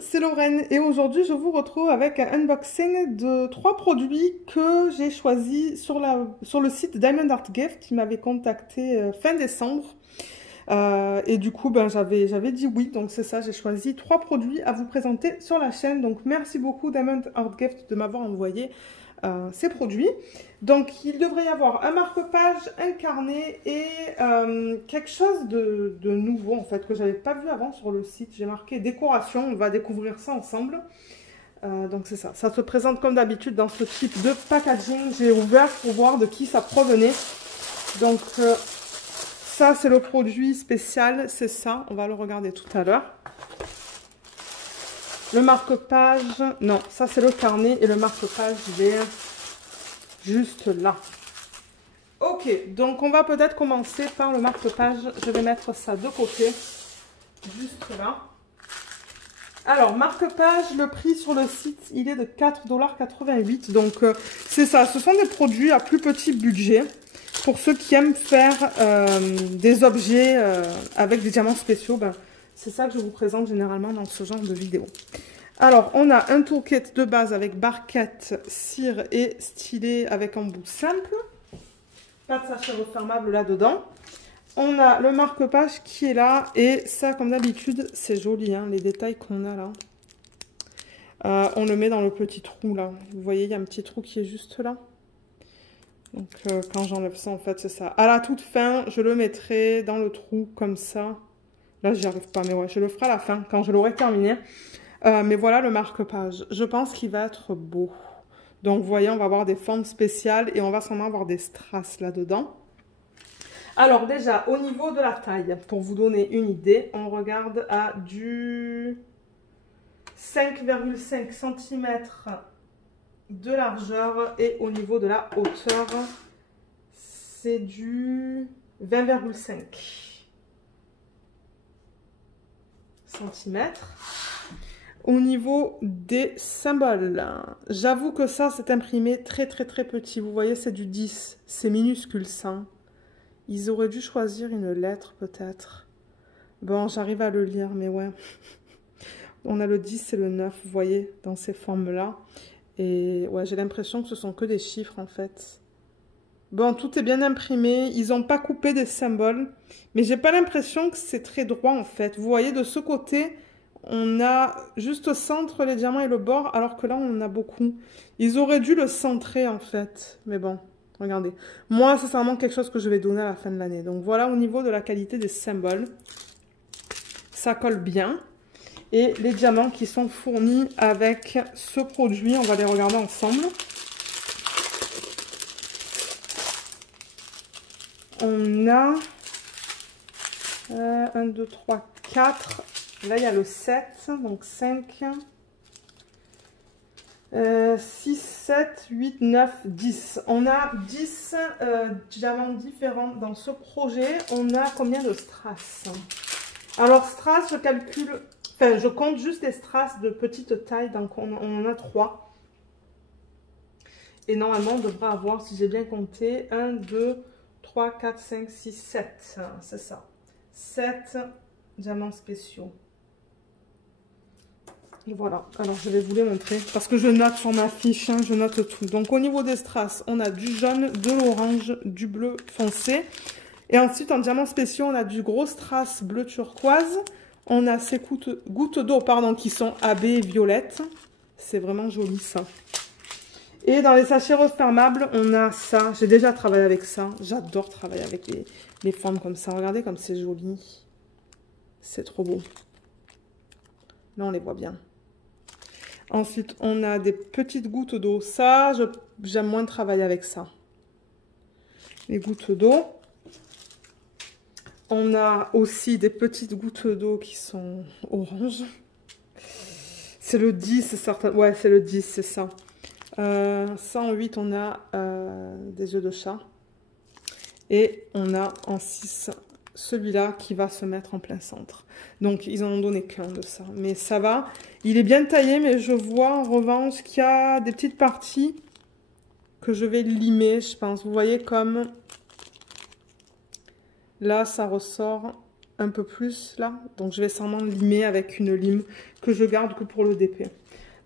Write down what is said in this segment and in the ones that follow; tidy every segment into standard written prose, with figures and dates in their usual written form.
c'est Lorraine et aujourd'hui je vous retrouve avec un unboxing de 3 produits que j'ai choisis sur le site Diamond Art Gift qui m'avait contacté fin décembre. Et du coup j'avais dit oui, donc c'est ça, j'ai choisi 3 produits à vous présenter sur la chaîne. Donc merci beaucoup Diamond Art Gift de m'avoir envoyé ces produits. Donc il devrait y avoir un marque-page, un carnet et quelque chose de nouveau en fait que j'avais pas vu avant sur le site. J'ai marqué décoration, on va découvrir ça ensemble. Donc c'est ça, ça se présente comme d'habitude dans ce type de packaging. J'ai ouvert pour voir de qui ça provenait. Donc ça c'est le produit spécial, c'est ça, on va le regarder tout à l'heure. Le marque-page, non, ça c'est le carnet et le marque-page vert juste là. Ok, donc on va peut-être commencer par le marque-page. Je vais mettre ça de côté, juste là. Alors, marque-page, le prix sur le site, il est de 4,88 $. Donc, c'est ça, ce sont des produits à plus petit budget. Pour ceux qui aiment faire des objets avec des diamants spéciaux, ben, c'est ça que je vous présente généralement dans ce genre de vidéo. Alors, on a un toolkit de base avec barquette, cire et stylet avec embout simple. Pas de sachet refermable là-dedans. On a le marque-page qui est là. Et ça, comme d'habitude, c'est joli, hein, les détails qu'on a là. On le met dans le petit trou là. Vous voyez, il y a un petit trou qui est juste là. Donc, quand j'enlève ça, en fait, c'est ça. À la toute fin, je le mettrai dans le trou comme ça. Là, j'y arrive pas, mais ouais, je le ferai à la fin, quand je l'aurai terminé. Mais voilà le marque-page. Je pense qu'il va être beau. Donc, vous voyez, on va avoir des formes spéciales et on va sûrement avoir des strass là-dedans. Alors, déjà, au niveau de la taille, pour vous donner une idée, on regarde à du 5,5 cm de largeur et au niveau de la hauteur, c'est du 20,5 cm. Au niveau des symboles, j'avoue que ça, c'est imprimé très petit. Vous voyez, c'est du 10. C'est minuscule, ça. Ils auraient dû choisir une lettre, peut-être. Bon, j'arrive à le lire, mais ouais. On a le 10 et le 9, vous voyez, dans ces formes-là. Et ouais, j'ai l'impression que ce sont que des chiffres, en fait. Bon, tout est bien imprimé. Ils n'ont pas coupé des symboles. Mais j'ai pas l'impression que c'est très droit, en fait. Vous voyez, de ce côté... On a juste au centre les diamants et le bord, alors que là, on en a beaucoup. Ils auraient dû le centrer, en fait. Mais bon, regardez. Moi, c'est vraiment quelque chose que je vais donner à la fin de l'année. Donc, voilà au niveau de la qualité des symboles. Ça colle bien. Et les diamants qui sont fournis avec ce produit, on va les regarder ensemble. On a 1, 2, 3, 4... Là, il y a le 7, donc 5, 6, 7, 8, 9, 10. On a 10 diamants différents dans ce projet. On a combien de strass? Alors, strass, je calcule... Enfin, je compte juste les strass de petite taille. Donc, on en a 3. Et normalement, on devrait avoir, si j'ai bien compté, 1, 2, 3, 4, 5, 6, 7. C'est ça. 7 diamants spéciaux. Voilà, alors je vais vous les montrer parce que je note sur ma fiche, hein, je note tout. Donc au niveau des strass, on a du jaune, de l'orange, du bleu foncé. Et ensuite en diamants spéciaux, on a du gros strass bleu turquoise. On a ces gouttes d'eau pardon, qui sont AB violettes. C'est vraiment joli ça. Et dans les sachets refermables, on a ça. J'ai déjà travaillé avec ça. J'adore travailler avec les formes comme ça. Regardez comme c'est joli. C'est trop beau. Là, on les voit bien. Ensuite, on a des petites gouttes d'eau. Ça, j'aime moins travailler avec ça. Les gouttes d'eau. On a aussi des petites gouttes d'eau qui sont oranges. C'est le 10, c'est certain. Ouais, c'est le 10, c'est ça. 108, on a des œufs de chat. Et on a en 6... celui-là qui va se mettre en plein centre. Donc, ils en ont donné qu'un de ça. Mais ça va. Il est bien taillé, mais je vois en revanche qu'il y a des petites parties que je vais limer, je pense. Vous voyez comme... Là, ça ressort un peu plus là. Donc je vais sûrement limer avec une lime que je garde que pour le DP.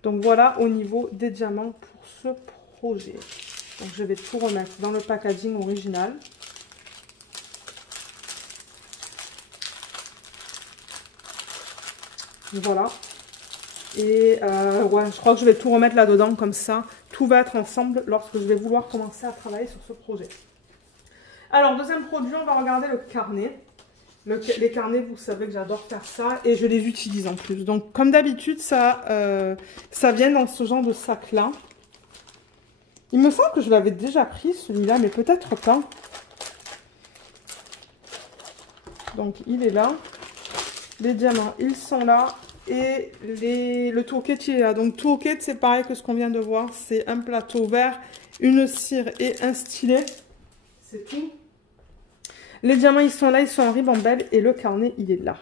Donc voilà au niveau des diamants pour ce projet. Donc je vais tout remettre dans le packaging original. Voilà. Et ouais, je crois que je vais tout remettre là-dedans comme ça. Tout va être ensemble lorsque je vais vouloir commencer à travailler sur ce projet. Alors, deuxième produit, on va regarder le carnet. Les carnets, vous savez que j'adore faire ça et je les utilise en plus. Donc, comme d'habitude, ça vient dans ce genre de sac-là. Il me semble que je l'avais déjà pris, celui-là, mais peut-être pas. Donc, il est là. Les diamants, ils sont là. Et le toolkit, il est là. Donc, toolkit, c'est pareil que ce qu'on vient de voir. C'est un plateau vert, une cire et un stylet. C'est tout. Les diamants, ils sont là, ils sont en ribambelle. Et le carnet, il est là.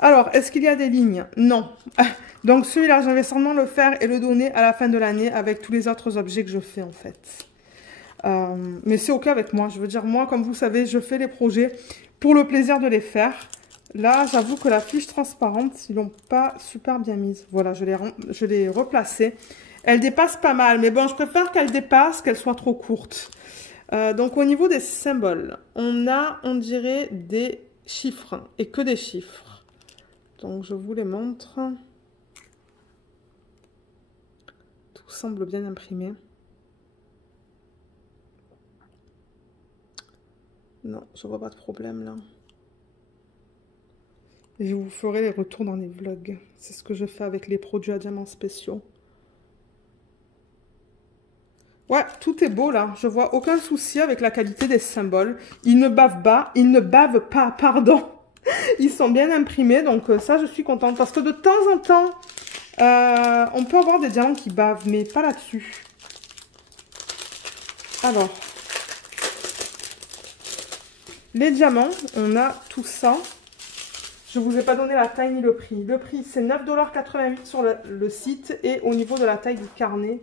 Alors, est-ce qu'il y a des lignes? Non. Donc, celui-là, je vais sûrement le faire et le donner à la fin de l'année avec tous les autres objets que je fais, en fait. Mais c'est OK avec moi. Je veux dire, moi, comme vous savez, je fais les projets pour le plaisir de les faire. Là, j'avoue que la fiche transparente, ils l'ont pas super bien mise. Voilà, je l'ai replacée. Elle dépasse pas mal, mais bon, je préfère qu'elle dépasse, qu'elle soit trop courte. Donc, au niveau des symboles, on a, on dirait, des chiffres et que des chiffres. Donc, je vous les montre. Tout semble bien imprimé. Non, je vois pas de problème là. Et je vous ferai les retours dans les vlogs. C'est ce que je fais avec les produits à diamants spéciaux. Ouais, tout est beau là. Je vois aucun souci avec la qualité des symboles. Ils ne bavent pas. Ils ne bavent pas, pardon. Ils sont bien imprimés. Donc ça, je suis contente. Parce que de temps en temps, on peut avoir des diamants qui bavent. Mais pas là-dessus. Alors. Les diamants, on a tout ça. Je ne vous ai pas donné la taille ni le prix. Le prix, c'est 9,88 $ sur le site. Et au niveau de la taille du carnet,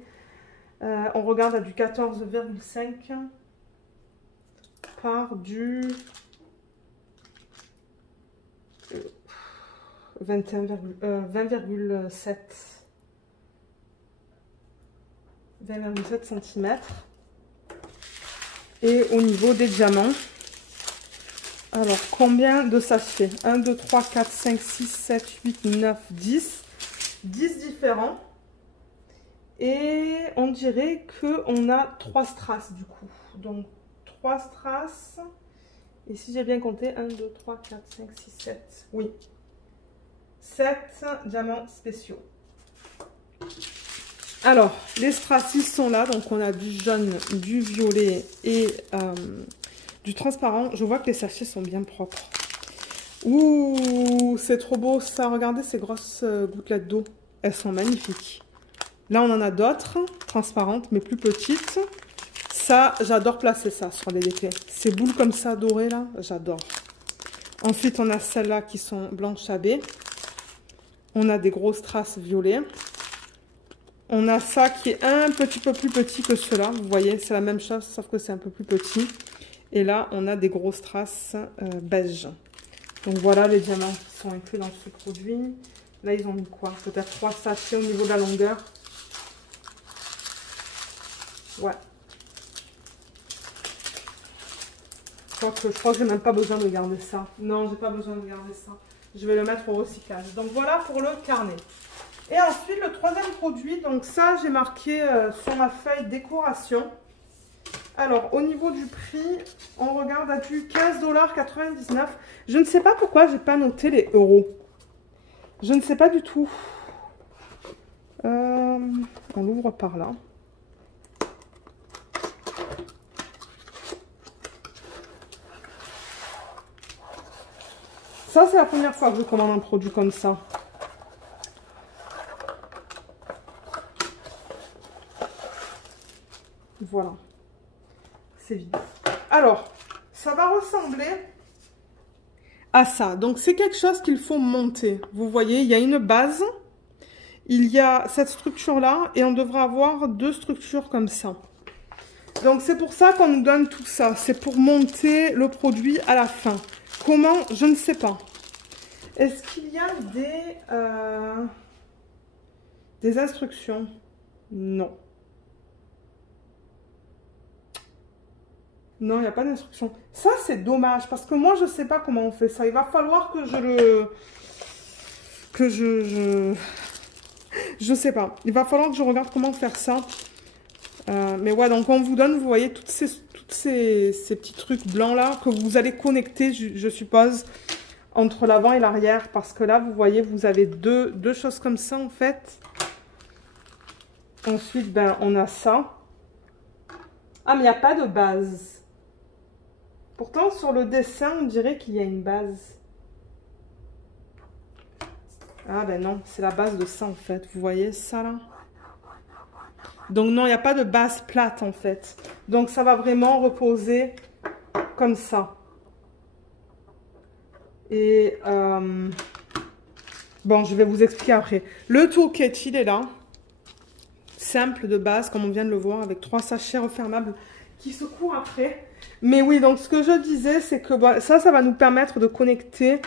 on regarde à du 14,5 par du 20,7 cm. Et au niveau des diamants, alors, combien de sachets? 1, 2, 3, 4, 5, 6, 7, 8, 9, 10. 10 différents. Et on dirait qu'on a 3 strass du coup. Donc, 3 strass. Et si j'ai bien compté, 1, 2, 3, 4, 5, 6, 7. Oui. 7 diamants spéciaux. Alors, les strass, ils sont là. Donc, on a du jaune, du violet et... du transparent. Je vois que les sachets sont bien propres. Ouh, c'est trop beau ça. Regardez ces grosses gouttelettes d'eau. Elles sont magnifiques. Là, on en a d'autres, transparentes, mais plus petites. Ça, j'adore placer ça sur les DP. Ces boules comme ça, dorées là, j'adore. Ensuite, on a celles-là qui sont blanches à baies. On a des grosses traces violets. On a ça qui est un petit peu plus petit que ceux-là. Vous voyez, c'est la même chose, sauf que c'est un peu plus petit. Et là, on a des grosses traces beige. Donc voilà les diamants qui sont inclus dans ce produit. Là, ils ont mis quoi? Peut-être 3 sachets au niveau de la longueur. Ouais. Je crois que j'ai même pas besoin de garder ça. Non, j'ai pas besoin de garder ça. Je vais le mettre au recyclage. Donc voilà pour le carnet. Et ensuite, le troisième produit. Donc ça, j'ai marqué sur ma feuille décoration. Alors, au niveau du prix, on regarde à du 15,99 $. Je ne sais pas pourquoi je n'ai pas noté les euros. Je ne sais pas du tout. On l'ouvre par là. Ça, c'est la première fois que je commande un produit comme ça. Voilà. C'est vide. Alors, ça va ressembler à ça. Donc, c'est quelque chose qu'il faut monter. Vous voyez, il y a une base. Il y a cette structure-là. Et on devra avoir 2 structures comme ça. Donc, c'est pour ça qu'on nous donne tout ça. C'est pour monter le produit à la fin. Comment? Je ne sais pas. Est-ce qu'il y a des instructions? Non. Non, il n'y a pas d'instruction. Ça, c'est dommage, parce que moi, je ne sais pas comment on fait ça. Il va falloir que je sais pas. Il va falloir que je regarde comment faire ça. Mais ouais, donc on vous donne, vous voyez, toutes ces petits trucs blancs-là que vous allez connecter, je suppose, entre l'avant et l'arrière. Parce que là, vous voyez, vous avez deux choses comme ça, en fait. Ensuite, ben, on a ça. Ah, mais il n'y a pas de base. Pourtant, sur le dessin, on dirait qu'il y a une base. Ah ben non, c'est la base de ça en fait. Vous voyez ça là? Donc non, il n'y a pas de base plate en fait. Donc ça va vraiment reposer comme ça. Et bon, je vais vous expliquer après. Le toolkit, il est là. Simple de base, comme on vient de le voir, avec 3 sachets refermables qui se courent après. Mais oui, donc ce que je disais, c'est que bon, ça va nous permettre de connecter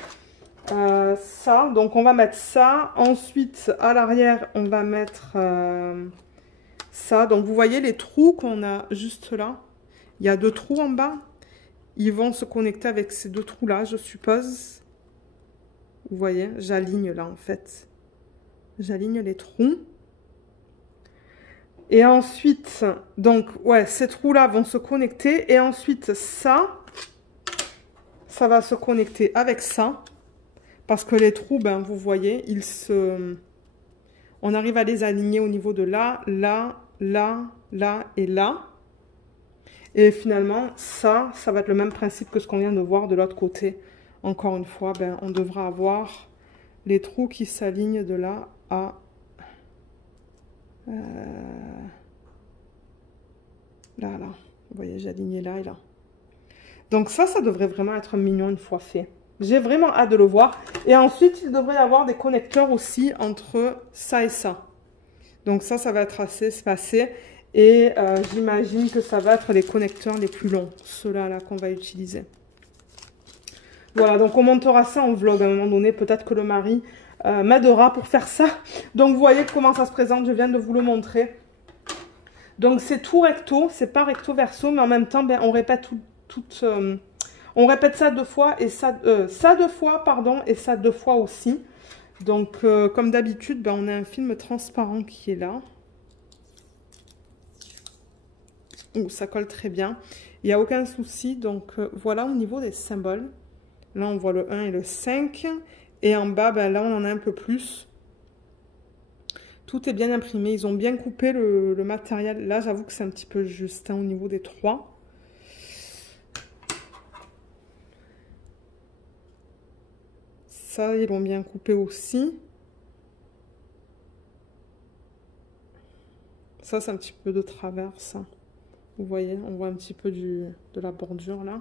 ça. Donc on va mettre ça. Ensuite, à l'arrière, on va mettre ça. Donc vous voyez les trous qu'on a juste là. Il y a 2 trous en bas. Ils vont se connecter avec ces 2 trous-là, je suppose. Vous voyez, j'aligne là en fait. J'aligne les trous. Et ensuite, donc, ouais, ces trous-là vont se connecter. Et ensuite, ça va se connecter avec ça. Parce que les trous, ben, vous voyez, on arrive à les aligner au niveau de là, là, là, là et là. Et finalement, ça va être le même principe que ce qu'on vient de voir de l'autre côté. Encore une fois, ben, on devra avoir les trous qui s'alignent de là à... là. Vous voyez, j'ai aligné là et là. Donc ça devrait vraiment être mignon une fois fait. J'ai vraiment hâte de le voir. Et ensuite, il devrait y avoir des connecteurs aussi entre ça et ça. Donc ça va être assez espacé. Et j'imagine que ça va être les connecteurs les plus longs. Ceux-là là, qu'on va utiliser. Voilà, donc on montera ça en vlog à un moment donné. Peut-être que le mari m'aidera pour faire ça. Donc vous voyez comment ça se présente. Je viens de vous le montrer. Donc c'est tout recto. C'est pas recto verso. Mais en même temps, ben, on répète on répète ça 2 fois. Et ça 2 fois, pardon. Et ça 2 fois aussi. Donc comme d'habitude, ben, on a un film transparent qui est là. Ouh, ça colle très bien. Il n'y a aucun souci. Donc voilà au niveau des symboles. Là, on voit le 1 et le 5. Et en bas, ben, là, on en a un peu plus. Tout est bien imprimé. Ils ont bien coupé le matériel. Là, j'avoue que c'est un petit peu juste hein, au niveau des 3. Ça, ils l'ont bien coupé aussi. Ça, c'est un petit peu de travers, ça. Vous voyez, on voit un petit peu de la bordure, là.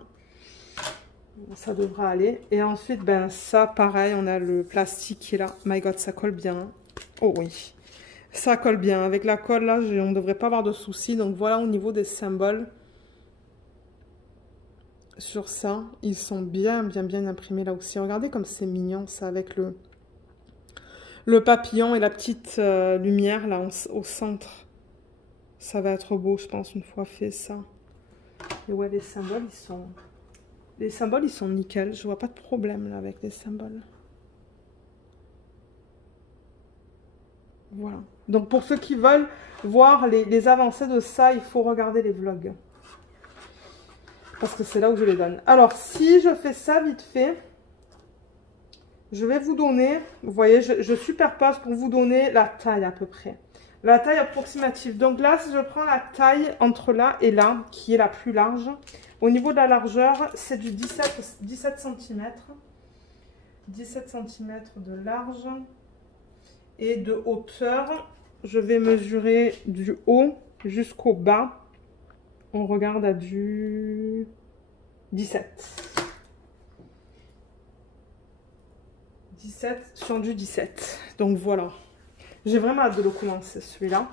Ça devra aller. Et ensuite, ben ça, pareil, on a le plastique qui est là. My God, ça colle bien. Oh oui, ça colle bien. Avec la colle, là, on ne devrait pas avoir de soucis. Donc voilà, au niveau des symboles, sur ça, ils sont bien imprimés là aussi. Regardez comme c'est mignon, ça, avec le papillon et la petite lumière, là, au centre. Ça va être beau, je pense, une fois fait ça. Et ouais, les symboles, ils sont nickel. Je vois pas de problème là avec les symboles. Voilà. Donc pour ceux qui veulent voir les avancées de ça, il faut regarder les vlogs. Parce que c'est là où je les donne. Alors si je fais ça vite fait, je vais vous donner, vous voyez, je superpose pour vous donner la taille à peu près. La taille approximative. Donc là, si je prends la taille entre là et là, qui est la plus large, au niveau de la largeur, c'est du 17 cm. 17 cm de large. Et de hauteur, je vais mesurer du haut jusqu'au bas. On regarde à du 17. 17 sur du 17. Donc voilà. J'ai vraiment hâte de le commencer celui-là.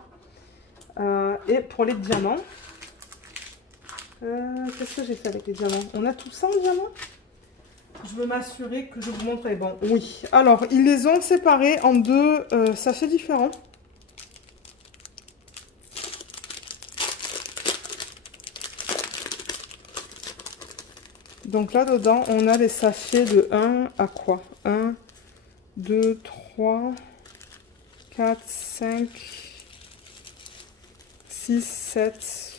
Et pour les diamants, qu'est-ce que j'ai fait avec les diamants? On a tout ça en diamant? Je veux m'assurer que je vous montre les bons. Oui, alors, ils les ont séparés en deux sachets différents. Donc là-dedans, on a les sachets de 1 à quoi? 1, 2, 3, 4, 5, 6, 7,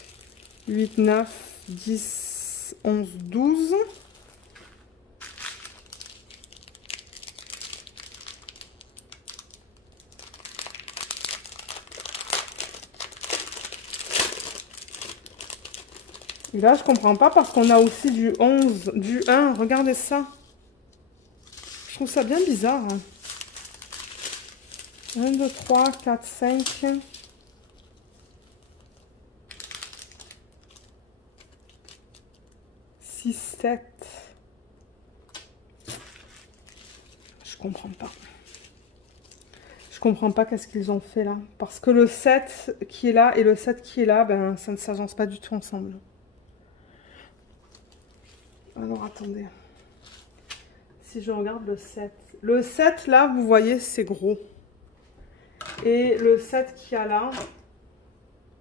8, 9, 10, 11, 12. Et là, je comprends pas parce qu'on a aussi du 11, du 1. Regardez ça. Je trouve ça bien bizarre. 1, 2, 3, 4, 5. 6, 7. Je comprends pas. Je comprends pas qu'est-ce qu'ils ont fait là. Parce que le 7 qui est là et le 7 qui est là, ben, ça ne s'agence pas du tout ensemble. Alors, attendez. Si je regarde le 7. Le 7, là, vous voyez, c'est gros. Et le 7 qu'il y a là,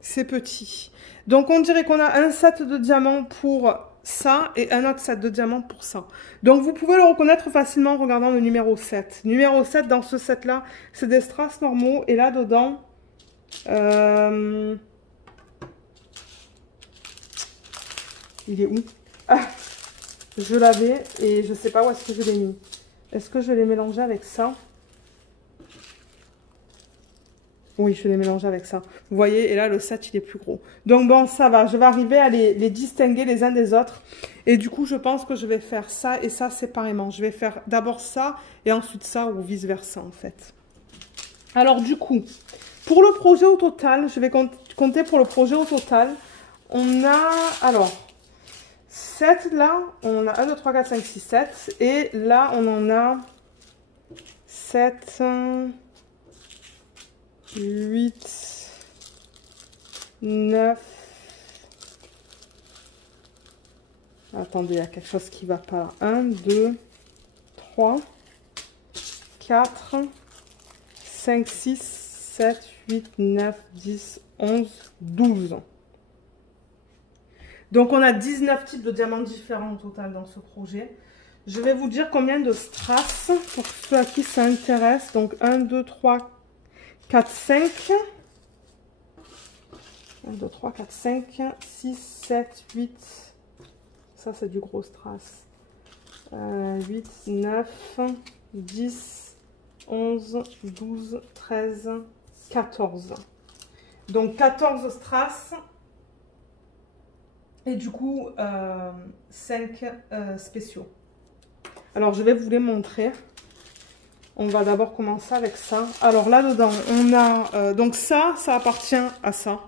c'est petit. Donc, on dirait qu'on a un set de diamants pour ça et un autre set de diamants pour ça. Donc, vous pouvez le reconnaître facilement en regardant le numéro 7. Numéro 7, dans ce set-là, c'est des strass normaux. Et là, dedans... il est où? Ah, je l'avais et je sais pas où est-ce que je l'ai mis. Est-ce que je l'ai mélangé avec ça? Oui, je l'ai mélangé avec ça. Vous voyez, et là, le 7, il est plus gros. Donc bon, ça va. Je vais arriver à les distinguer les uns des autres. Et du coup, je pense que je vais faire ça et ça séparément. Je vais faire d'abord ça et ensuite ça ou vice-versa, en fait. Alors, du coup, pour le projet au total, je vais compter pour le projet au total. On a... Alors... 7 là, on a 1, 2, 3, 4, 5, 6, 7. Et là, on en a 7, 8, 9. Attendez, il y a quelque chose qui ne va pas. 1, 2, 3, 4, 5, 6, 7, 8, 9, 10, 11, 12. Donc, on a 19 types de diamants différents au total dans ce projet. Je vais vous dire combien de strass pour ceux à qui ça intéresse. Donc, 1, 2, 3, 4, 5. 1, 2, 3, 4, 5, 6, 7, 8. Ça, c'est du gros strass. 8, 9, 10, 11, 12, 13, 14. Donc, 14 strass. Et du coup, 5 spéciaux. Alors, je vais vous les montrer. On va d'abord commencer avec ça. Alors, là-dedans, on a... donc ça appartient à ça.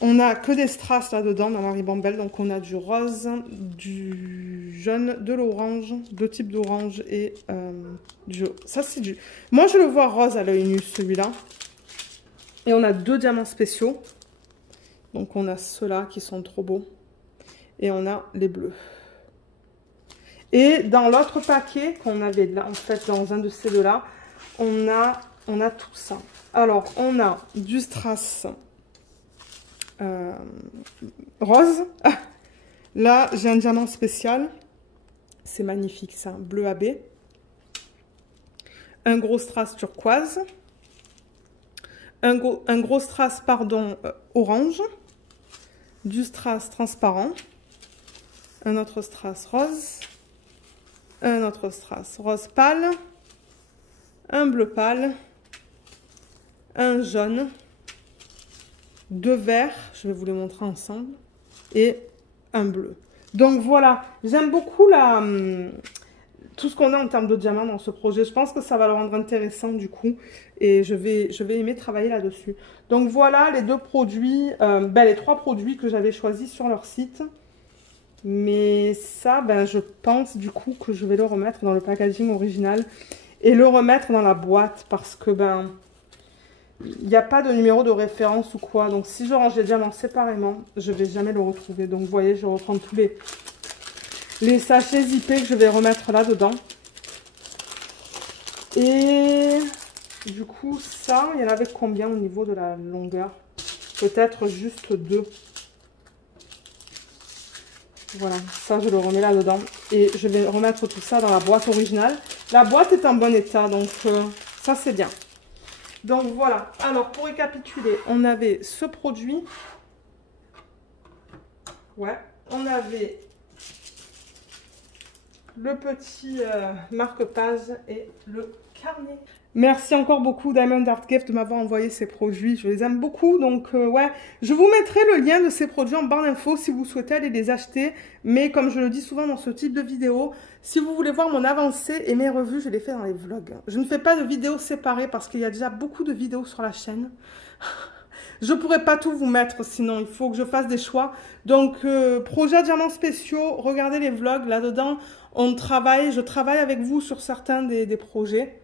On n'a que des strass là-dedans, dans la ribambelle. Donc, on a du rose, du jaune, de l'orange, deux types d'orange et du... Ça, c'est du... Moi, je le vois rose à l'œil nu, celui-là. Et on a deux diamants spéciaux. Donc, on a ceux-là qui sont trop beaux. Et on a les bleus. Et dans l'autre paquet qu'on avait là, en fait, dans un de ces deux-là, on a tout ça. Alors, on a du strass rose. Là, j'ai un diamant spécial. C'est magnifique, ça. Bleu AB. Un gros strass turquoise. Un gros strass, pardon, orange. Du strass transparent, un autre strass rose, un autre strass rose pâle, un bleu pâle, un jaune, deux verts, je vais vous les montrer ensemble, et un bleu. Donc voilà, j'aime beaucoup tout ce qu'on a en termes de diamants dans ce projet. Je pense que ça va le rendre intéressant du coup. Et je vais aimer travailler là-dessus. Donc voilà les deux produits, les trois produits que j'avais choisis sur leur site. Mais ça, je pense du coup que je vais le remettre dans le packaging original. Et le remettre dans la boîte parce que il n'y a pas de numéro de référence ou quoi. Donc si je range les diamants séparément, je ne vais jamais le retrouver. Donc vous voyez, je reprends tous les sachets zippés que je vais remettre là-dedans. Et du coup, ça, il y en avait combien au niveau de la longueur? Peut-être juste 2. Voilà, ça je le remets là-dedans. Et je vais remettre tout ça dans la boîte originale. La boîte est en bon état, donc ça c'est bien. Donc voilà, alors pour récapituler, on avait ce produit. Ouais, on avait le petit marque-page et le carnet. Merci encore beaucoup Diamond Art Gift de m'avoir envoyé ces produits. Je les aime beaucoup. Donc ouais, je vous mettrai le lien de ces produits en barre d'infos si vous souhaitez aller les acheter. Mais comme je le dis souvent dans ce type de vidéo, si vous voulez voir mon avancée et mes revues, je les fais dans les vlogs. Je ne fais pas de vidéos séparées parce qu'il y a déjà beaucoup de vidéos sur la chaîne. Je ne pourrais pas tout vous mettre, sinon il faut que je fasse des choix. Donc, projet diamants spéciaux, regardez les vlogs. Là-dedans, je travaille avec vous sur certains des projets.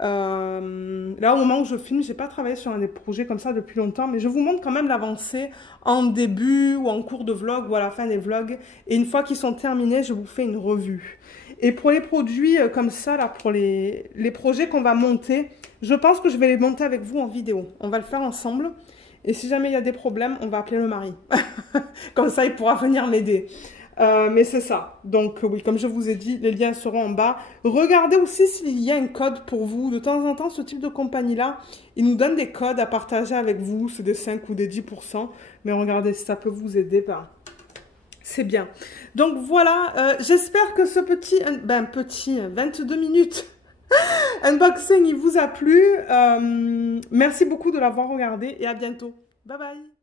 Là, au moment où je filme, je n'ai pas travaillé sur un des projets comme ça depuis longtemps, mais je vous montre quand même l'avancée en début ou en cours de vlog ou à la fin des vlogs. Et une fois qu'ils sont terminés, je vous fais une revue. Et pour les produits comme ça, là, pour les projets qu'on va monter, je pense que je vais les monter avec vous en vidéo. On va le faire ensemble. Et si jamais il y a des problèmes, on va appeler le mari. Comme ça, il pourra venir m'aider. Mais c'est ça. Donc oui, comme je vous ai dit, les liens seront en bas. Regardez aussi s'il y a un code pour vous. De temps en temps, ce type de compagnie-là, ils nous donnent des codes à partager avec vous. C'est des 5 ou des 10%. Mais regardez, si ça peut vous aider, ben, c'est bien. Donc voilà, j'espère que ce petit 22 minutes unboxing, il vous a plu. Merci beaucoup de l'avoir regardé et à bientôt. Bye bye.